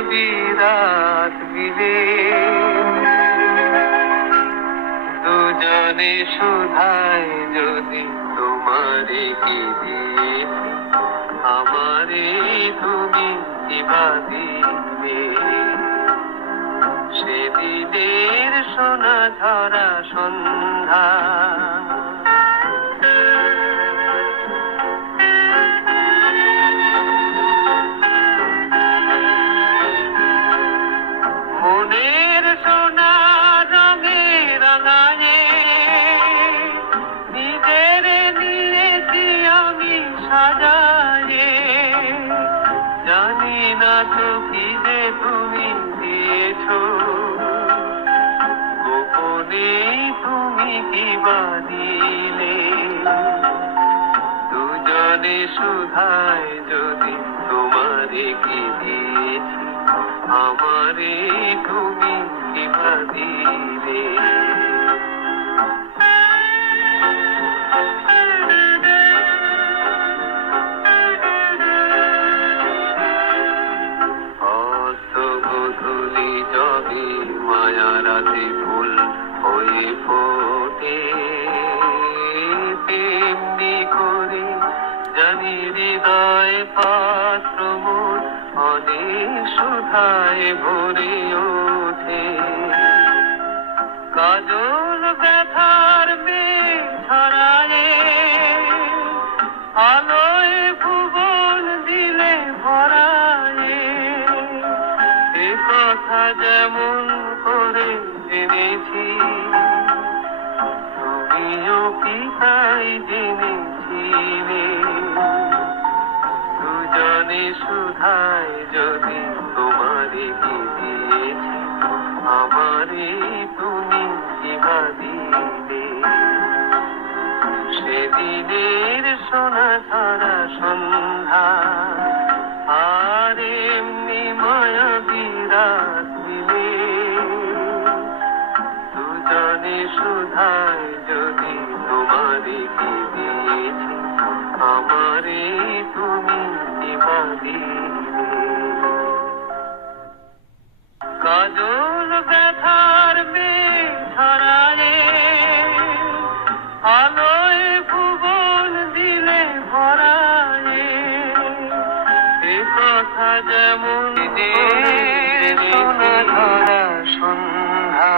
মায়াবী রাত মিলে দুজনে শুধায় যদি তোমারে কি দিয়ে আমারে তুমি কিবা দিলে সেদিনের সোনা ঝরা সন্ধ্যা মনের সোনা রঙে রাঙায়ে নিজের নিয়েছি আমি সাজায়ে জানি না তো কি যে তুমি দিয়েছো গোপনে তুমি কি বাদিলে দুজনে শুধায় যদি তোমারে কি দিয়েছি আমারে তুমি কিবা দিলে অস্ত গোধূলি জবে মায়া রাতে ফুল হয়ে ফোটে তেমনি করে জানি হৃদয় পাত্র মোর অনেক সুধায় ভরে ওঠে কাজল ব্যথার মেঘ ছড়ায়ে আলোয় ভুবন দিলে ভরায়ে এ কথা যেমন করে জেনেছি তুমিও কি তাই জেনেছিলে দুজনে শুধায় যদি তোমারে কি দিয়েছি আমারে তুমি কিবা দিলে সেদিনের সোনা ঝরা সন্ধ্যা আর এমনি মায়াবী রাত মিলে দুজনে শুধায় যদি তোমারে কি দিয়েছি আমারে তুমি কিবা দিলে কাজল ব্যথার মেঘ ছড়ায়ে আলোয় ভুবন দিলে ভরায়ে এ কথা যেমন সোনা ঝরা সন্ধ্যা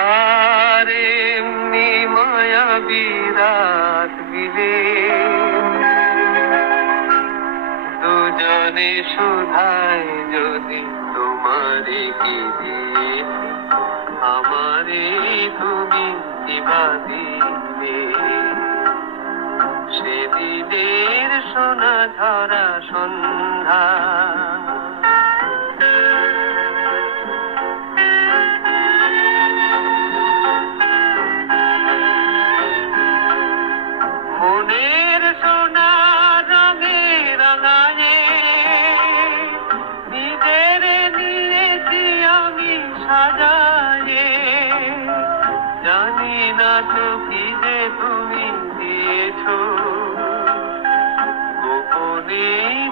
আর এমনি মায়াবী রাত মিলে দুজনে শুধায় যদি তোমারে কি দিয়েছি আমারে তুমি কিবা দিলে সেদিনের সোনা ঝরা সন্ধ্যা মনের সোনা রঙে রাঙায়ে নিজের নিয়েছি আমি সাজায়ে জানি না তো কি যে তুমি দিয়েছো গোপনে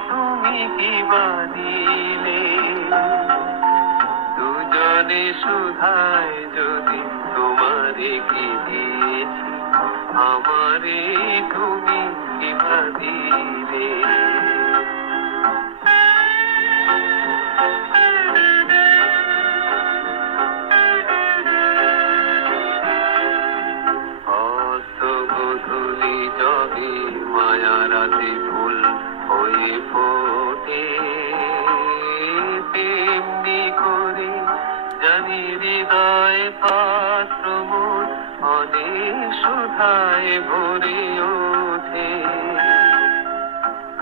তুমি কি বাদিলে দুজনে শুধায় যদি তোমারে কি দিয়েছি আমারে তুমি কিবা দিলে অস্ত গোধূলি জবে মায়া রাতে ফুল হয়ে ফোটে তেমনি করে জানি হৃদয় পাত্র মোর অনেক সুধায় ভরে ওঠে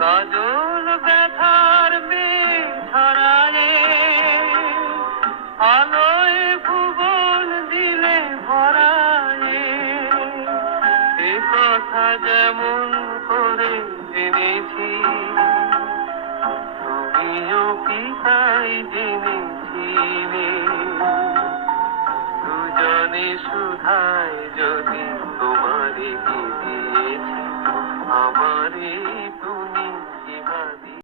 কাজল ব্যথার মেঘ ছড়ায়ে আলোয় ভুবন দিলে ভরায়ে এ কথা যেমন করে জেনেছি তুমিও কি তাই জেনেছিলে দুজনে শুধায় যদি তোমারে কি দিয়েছি আমারে তুমি